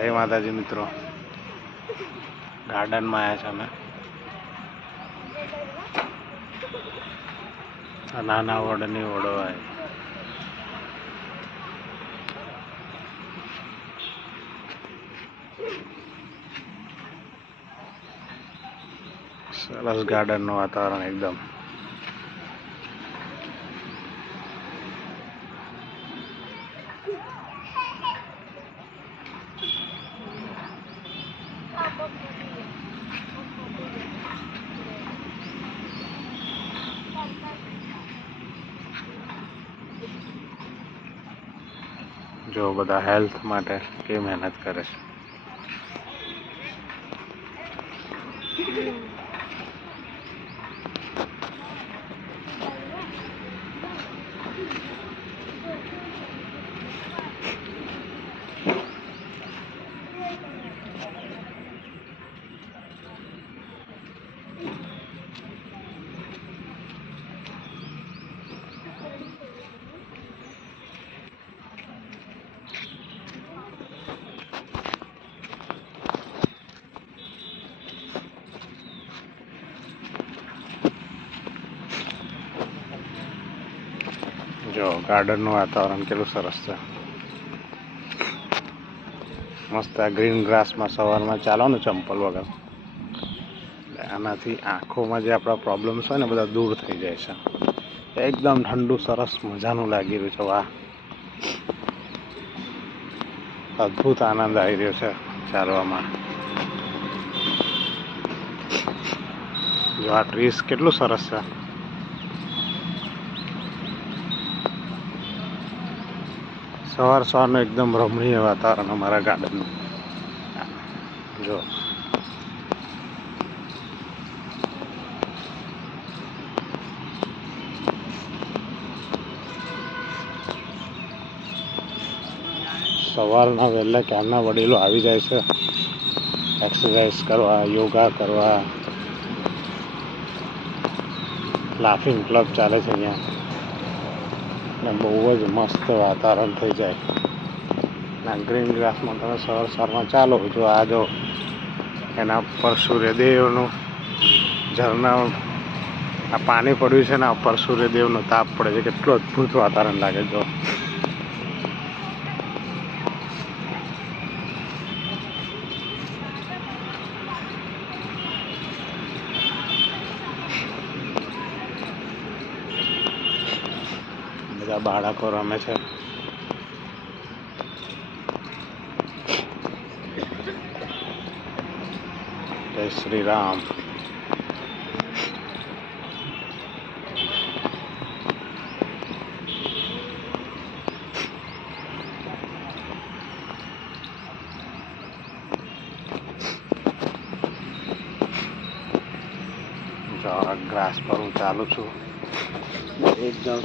જય માતાજી મિત્રો. ગાર્ડનમાં આવ્યા છે અમે. નાના વડની વડો આવી સરસ ગાર્ડનનું વાતાવરણ એકદમ. જો બધા હેલ્થ માટે કેવી મહેનત કરે છે? જો ગાર્ડનનું વાતાવરણ કેટલું સરસ છે. મસ્ત આ ગ્રીન ગ્રાસમાં સવારમાં ચાલો ને ચંપલ વગર. આનાથી આંખોમાં જે આપણા પ્રોબ્લેમ્સ હોય ને બધા દૂર થઈ જાય છે. એકદમ ઠંડુ, સરસ મજાનું લાગી રહ્યું છે. વાહ. અદ્ભુત આનંદ આવી રહ્યો છે ચાલવામાં. જો આ ટ્રીસ કેટલું સરસ છે. સવાર સવારનું એકદમ રમણીય વાતાવરણ અમારા ગાર્ડનનું. જો. સવારના વહેલા ક્યારના વડીલો આવી જાય છે? એક્સરસાઇઝ કરવા, યોગા કરવા. લાફિંગ ક્લબ ચાલે છે અહીંયા. ને બહુ જ મસ્ત વાતાવરણ થઈ જાય. ના ગ્રીન ગ્રાસમાં તમે સવાર સવારમાં ચાલો, જો આ જો એના ઉપર સૂર્યદેવનું ઝરણા આ પાણી પડ્યું છે ને ઉપર સૂર્યદેવનો તાપ પડે છે. કેટલું અદ્ભુત વાતાવરણ લાગે જો. બધા બાળકો રમે છે. જય શ્રી રામ ગ્રાસ પર હું ચાલું છું. એકદમ.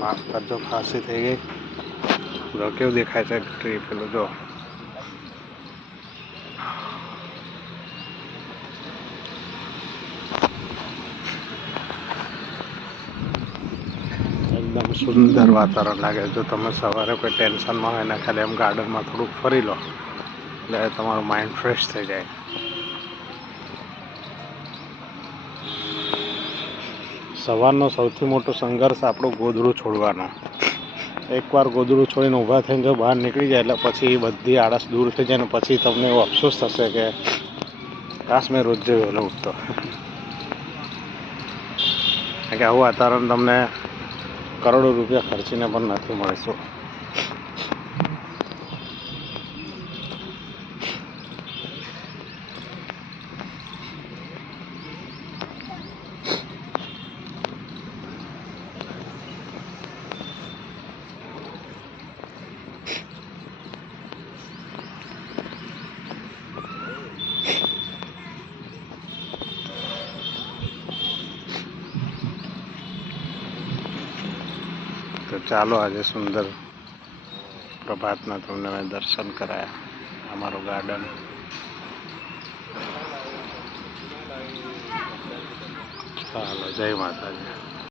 માફ કરજો ખાંસી થઈ ગઈ. જો કેવું દેખાય છે? ટ્રી પેલું જો. એકદમ સુંદર વાતાવરણ લાગે જો તમે સવારે કોઈ ટેન્શનમાં હોય ને, ખાલી એમ ગાર્ડનમાં થોડુંક ફરી લો, એટલે તમારું માઇન્ડ ફ્રેશ થઈ જાય. સવારનો સૌથી મોટો સંઘર્ષ આપણું ગોદડું છોડવાનો. એકવાર ગોદડું છોડીને ઊભા થઈને જો બહાર નીકળી જાય, એટલે પછી બધી આળસ દૂર થઈ જાય ને પછી તમને એવો અફસોસ થશે કે, કાશ મેં રોજ વહેલો ઉઠતો. કારણ કે આવું વાતાવરણ તમને કરોડો રૂપિયા ખર્ચીને પણ નથી મળીશું ચાલો આજે સુંદર પ્રભાતના તમને મેં દર્શન કરાયા અમારું ગાર્ડન. ચાલો જય માતાજી.